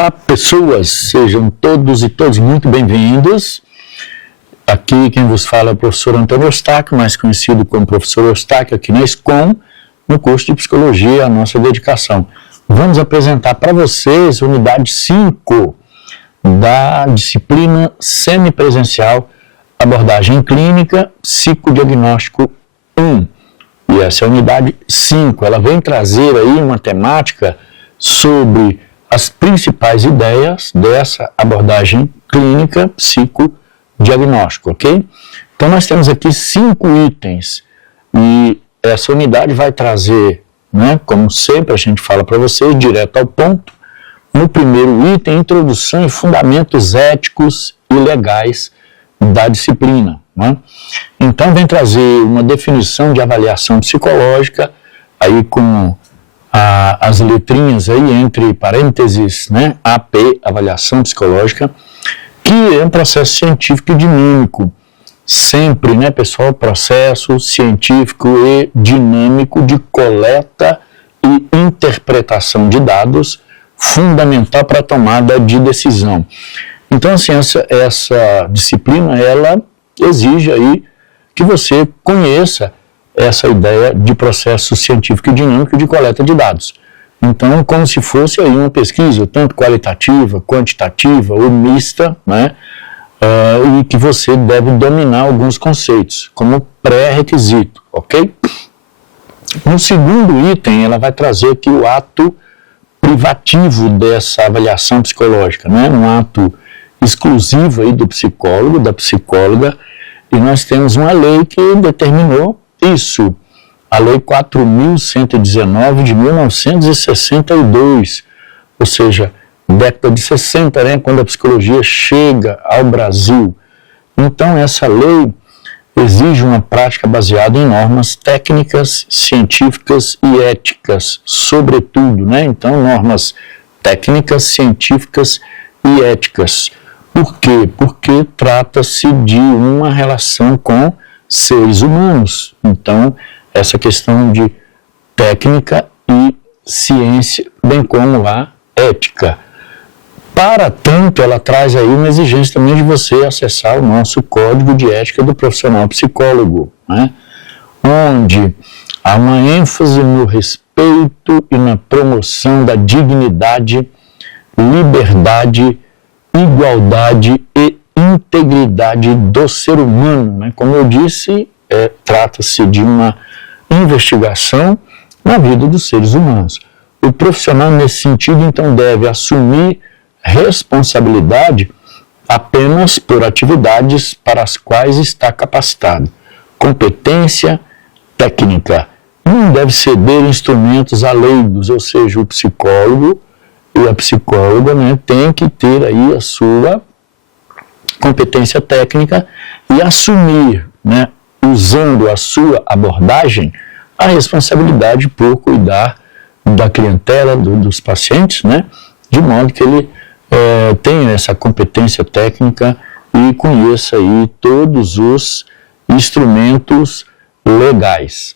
Olá, pessoas, sejam todos e todas muito bem-vindos. Aqui quem vos fala é o professor Antônio Eustáquio, mais conhecido como professor Eustáquio aqui na SCOM, no curso de Psicologia, a nossa dedicação. Vamos apresentar para vocês a unidade 5 da disciplina semipresencial, abordagem clínica, psicodiagnóstico 1. E essa é a unidade 5, ela vem trazer aí uma temática sobre as principais ideias dessa abordagem clínica psicodiagnóstico, ok? Então nós temos aqui 5 itens e essa unidade vai trazer, né, como sempre a gente fala para vocês, direto ao ponto. No primeiro item, introdução e fundamentos éticos e legais da disciplina, né? Então vem trazer uma definição de avaliação psicológica, aí com as letrinhas aí entre parênteses, né, AP, avaliação psicológica, que é um processo científico e dinâmico, sempre, né, pessoal, processo científico e dinâmico de coleta e interpretação de dados, fundamental para a tomada de decisão. Então, assim, essa disciplina, ela exige aí que você conheça essa ideia de processo científico e dinâmico de coleta de dados. Então, como se fosse aí uma pesquisa, tanto qualitativa, quantitativa ou mista, né, e que você deve dominar alguns conceitos, como pré-requisito, ok? No segundo item, ela vai trazer aqui o ato privativo dessa avaliação psicológica, né, um ato exclusivo aí do psicólogo, da psicóloga, e nós temos uma lei que determinou isso, a Lei 4.119 de 1962, ou seja, década de 60, né, quando a psicologia chega ao Brasil. Então, essa lei exige uma prática baseada em normas técnicas, científicas e éticas, sobretudo, né? Então, normas técnicas, científicas e éticas. Por quê? Porque trata-se de uma relação com seres humanos. Então, essa questão de técnica e ciência, bem como a ética. Para tanto, ela traz aí uma exigência também de você acessar o nosso código de ética do profissional psicólogo, né? Onde há uma ênfase no respeito e na promoção da dignidade, liberdade, igualdade e integridade do ser humano, né? Como eu disse, trata-se de uma investigação na vida dos seres humanos. O profissional, nesse sentido, então, deve assumir responsabilidade apenas por atividades para as quais está capacitado. Competência técnica. Não deve ceder instrumentos a leigos, ou seja, o psicólogo e a psicóloga, né, tem que ter aí a sua competência técnica e assumir, né, usando a sua abordagem, a responsabilidade por cuidar da clientela, dos pacientes, né, de modo que ele tenha essa competência técnica e conheça aí todos os instrumentos legais.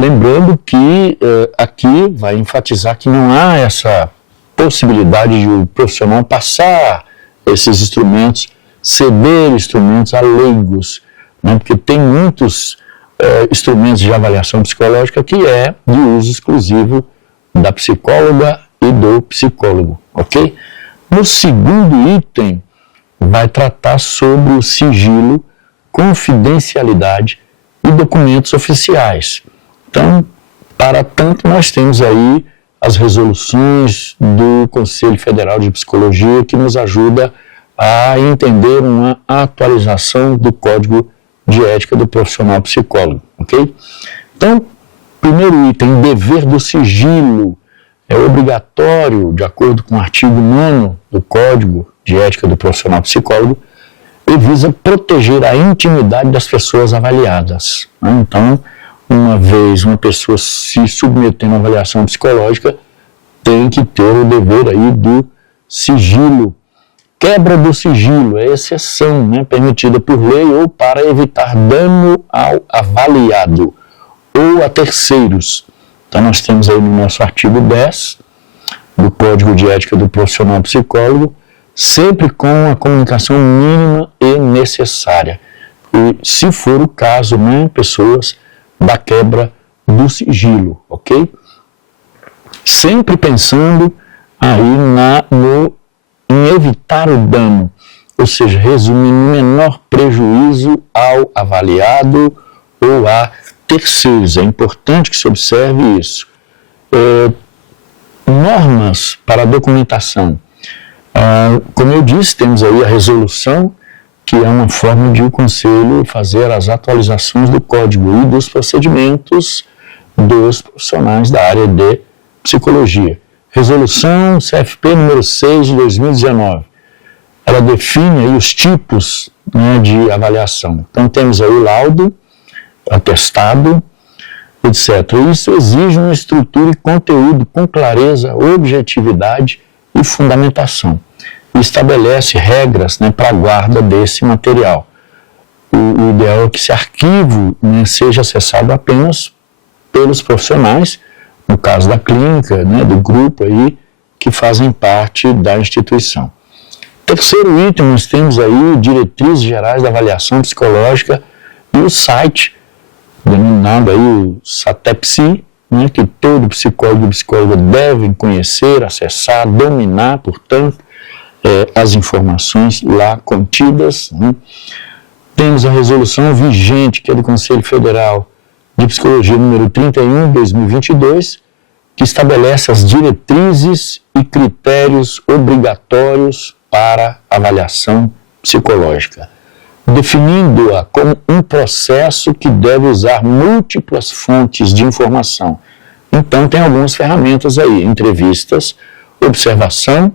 Lembrando que aqui vai enfatizar que não há essa possibilidade de o profissional passar esses instrumentos, ceder instrumentos a leigos, né? Porque tem muitos instrumentos de avaliação psicológica que é de uso exclusivo da psicóloga e do psicólogo, ok? No segundo item, vai tratar sobre o sigilo, confidencialidade e documentos oficiais. Então, para tanto, nós temos aí as resoluções do Conselho Federal de Psicologia que nos ajuda a entender uma atualização do Código de Ética do Profissional Psicólogo, ok? Então, primeiro item, dever do sigilo, é obrigatório, de acordo com o artigo 9º do Código de Ética do Profissional Psicólogo, e visa proteger a intimidade das pessoas avaliadas, né? Então, uma vez uma pessoa se submetendo a avaliação psicológica, tem que ter o dever aí do sigilo. Quebra do sigilo é exceção, né, permitida por lei ou para evitar dano ao avaliado ou a terceiros. Então nós temos aí no nosso artigo 10 do Código de Ética do Profissional Psicólogo, sempre com a comunicação mínima e necessária. E, se for o caso, né, pessoas da quebra do sigilo, ok? Sempre pensando aí em evitar o dano, ou seja, resumindo, o menor prejuízo ao avaliado ou a terceiros. É importante que se observe isso. Normas para a documentação. Como eu disse, temos aí a resolução, que é uma forma de o Conselho fazer as atualizações do Código e dos procedimentos dos profissionais da área de psicologia. Resolução CFP número 6 de 2019. Ela define aí os tipos, né, de avaliação. Então temos aí o laudo, atestado, etc. Isso exige uma estrutura e conteúdo com clareza, objetividade e fundamentação. E estabelece regras, né, para a guarda desse material. O ideal é que esse arquivo, né, seja acessado apenas pelos profissionais, no caso da clínica, né, do grupo aí, que fazem parte da instituição. Terceiro item, nós temos aí diretrizes gerais da avaliação psicológica e o site, denominado aí o SATEPSI, né, que todo psicólogo e psicóloga devem conhecer, acessar, dominar, portanto, as informações lá contidas, né. Temos a resolução vigente, que é do Conselho Federal de Psicologia número 31, de 2022, que estabelece as diretrizes e critérios obrigatórios para avaliação psicológica, definindo-a como um processo que deve usar múltiplas fontes de informação. Então, tem algumas ferramentas aí, entrevistas, observação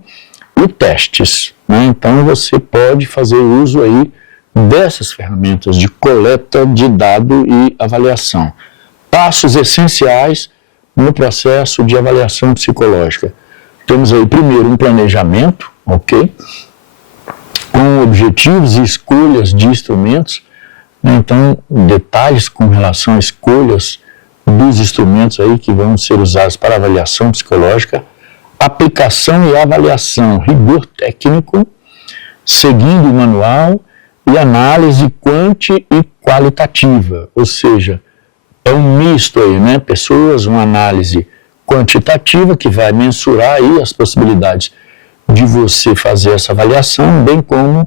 e testes, né? Então, você pode fazer uso aí dessas ferramentas de coleta de dado e avaliação. Passos essenciais no processo de avaliação psicológica. Temos aí, primeiro, um planejamento, ok? Com objetivos e escolhas de instrumentos, né? Então, detalhes com relação a escolhas dos instrumentos aí que vão ser usados para avaliação psicológica, aplicação e avaliação, rigor técnico, seguindo o manual e análise quanti e qualitativa, ou seja, é um misto aí, né? Pessoas, uma análise quantitativa que vai mensurar aí as possibilidades de você fazer essa avaliação, bem como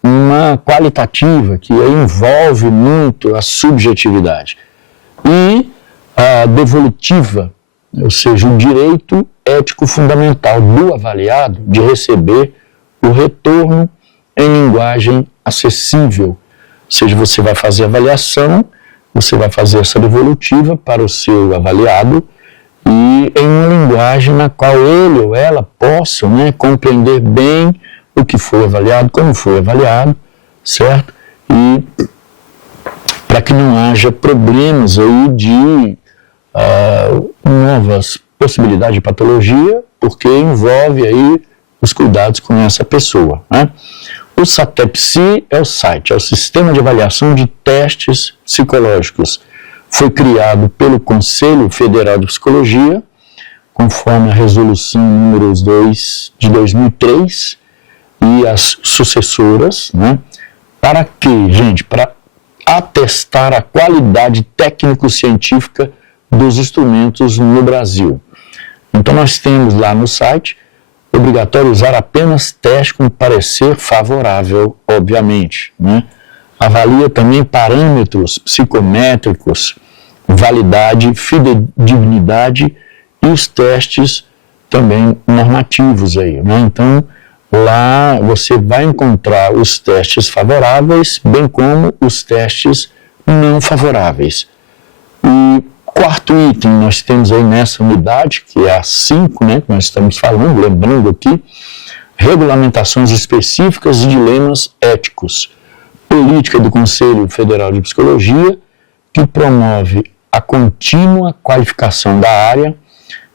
uma qualitativa que aí envolve muito a subjetividade. E a devolutiva, ou seja, o direito ético fundamental do avaliado de receber o retorno em linguagem acessível. Ou seja, você vai fazer a avaliação, você vai fazer essa devolutiva para o seu avaliado e em uma linguagem na qual ele ou ela possa, né, compreender bem o que foi avaliado, como foi avaliado, certo? E para que não haja problemas aí de novas possibilidades de patologia, porque envolve aí os cuidados com essa pessoa, né? O SATEPSI é o site, é o Sistema de Avaliação de Testes Psicológicos. Foi criado pelo Conselho Federal de Psicologia, conforme a resolução número 2 de 2003 e as sucessoras, né? Para quê, gente? Para atestar a qualidade técnico-científica dos instrumentos no Brasil. Então, nós temos lá no site, obrigatório usar apenas teste com parecer favorável, obviamente, né? Avalia também parâmetros psicométricos, validade, fidedignidade e os testes também normativos aí, né? Então, lá você vai encontrar os testes favoráveis, bem como os testes não favoráveis. E quarto item, nós temos aí nessa unidade, que é a 5, né, que nós estamos falando, lembrando aqui, regulamentações específicas de dilemas éticos. Política do Conselho Federal de Psicologia, que promove a contínua qualificação da área,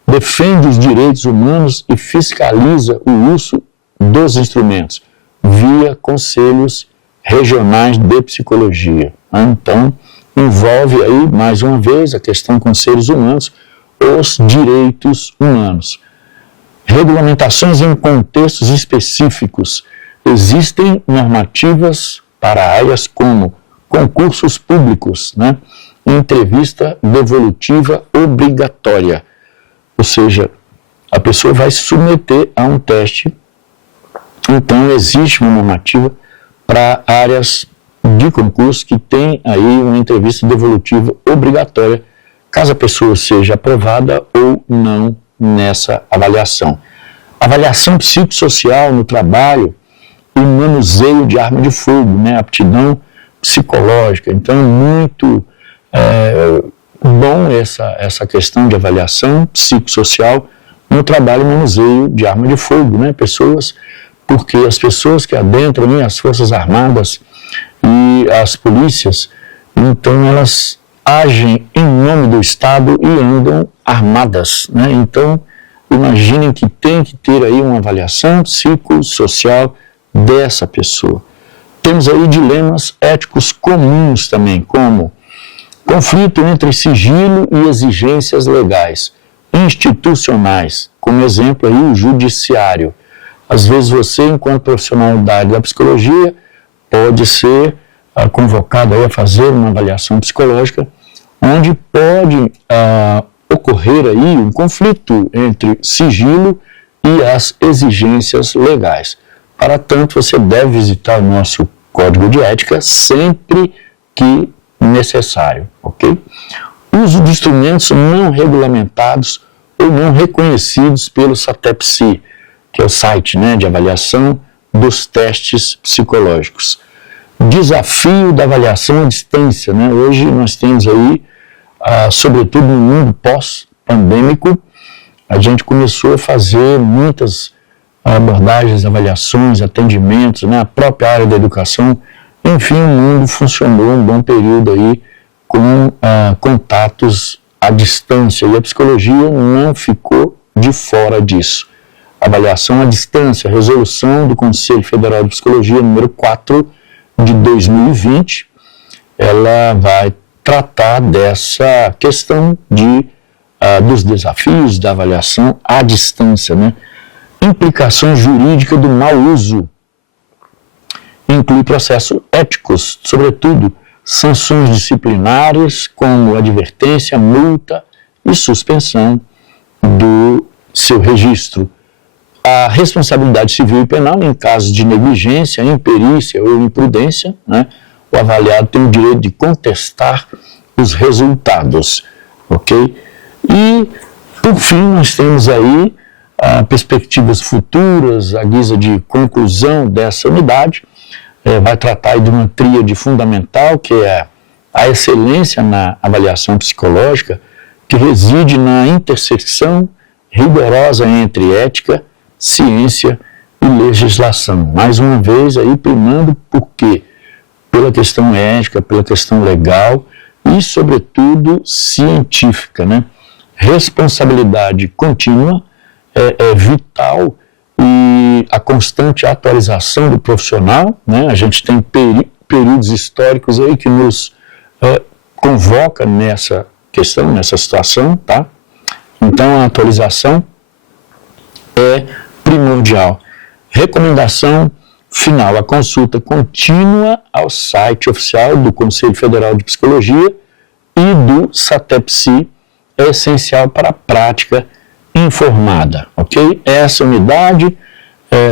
defende os direitos humanos e fiscaliza o uso dos instrumentos, via conselhos regionais de psicologia. Então, envolve aí, mais uma vez, a questão com seres humanos, os direitos humanos. Regulamentações em contextos específicos. Existem normativas para áreas como concursos públicos, né? Entrevista devolutiva obrigatória. Ou seja, a pessoa vai se submeter a um teste. Então, existe uma normativa para áreas de concurso que tem aí uma entrevista devolutiva obrigatória, caso a pessoa seja aprovada ou não nessa avaliação. Avaliação psicossocial no trabalho e manuseio de arma de fogo, né? Aptidão psicológica. Então, é muito bom essa questão de avaliação psicossocial no trabalho e manuseio de arma de fogo, né? Porque as pessoas que adentram, né, as Forças Armadas e as polícias, então elas agem em nome do Estado e andam armadas, né? Então, imaginem que tem que ter aí uma avaliação psicossocial dessa pessoa. Temos aí dilemas éticos comuns também, como conflito entre sigilo e exigências legais, institucionais, como exemplo aí o judiciário. Às vezes você, enquanto profissional da área da psicologia, pode ser convocado aí a fazer uma avaliação psicológica, onde pode ocorrer aí um conflito entre sigilo e as exigências legais. Para tanto, você deve visitar o nosso Código de Ética sempre que necessário, ok? Uso de instrumentos não regulamentados ou não reconhecidos pelo SATEP-C, que é o site, né, de avaliação dos testes psicológicos. Desafio da avaliação à distância, né? Hoje nós temos aí, sobretudo no mundo pós-pandêmico, a gente começou a fazer muitas abordagens, avaliações, atendimentos, né? A própria área da educação, enfim, o mundo funcionou um bom período aí com contatos à distância e a psicologia não ficou de fora disso. Avaliação à distância, resolução do Conselho Federal de Psicologia número 4 de 2020, ela vai tratar dessa questão dos desafios da avaliação à distância, né? Implicações jurídicas do mau uso, inclui processos éticos, sobretudo sanções disciplinares como advertência, multa e suspensão do seu registro. A responsabilidade civil e penal em caso de negligência, imperícia ou imprudência, né? O avaliado tem o direito de contestar os resultados, ok? E, por fim, nós temos aí perspectivas futuras, à guisa de conclusão dessa unidade, vai tratar aí de uma tríade fundamental, que é a excelência na avaliação psicológica, que reside na intersecção rigorosa entre ética, ciência e legislação. Mais uma vez, aí primando por quê? Pela questão ética, pela questão legal e, sobretudo, científica, né? Responsabilidade contínua é vital e a constante atualização do profissional, né? A gente tem períodos históricos aí que nos convoca nessa questão, nessa situação, tá? Então, a atualização é primordial. Recomendação final, a consulta contínua ao site oficial do Conselho Federal de Psicologia e do SATEP-C é essencial para a prática informada, ok? Essa unidade,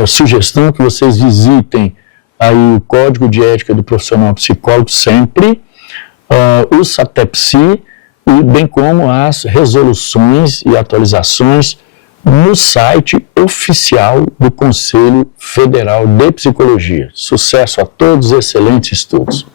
sugestão que vocês visitem aí o Código de Ética do Profissional Psicólogo sempre, o SATEP-C, e bem como as resoluções e atualizações no site oficial do Conselho Federal de Psicologia. Sucesso a todos, excelentes estudos.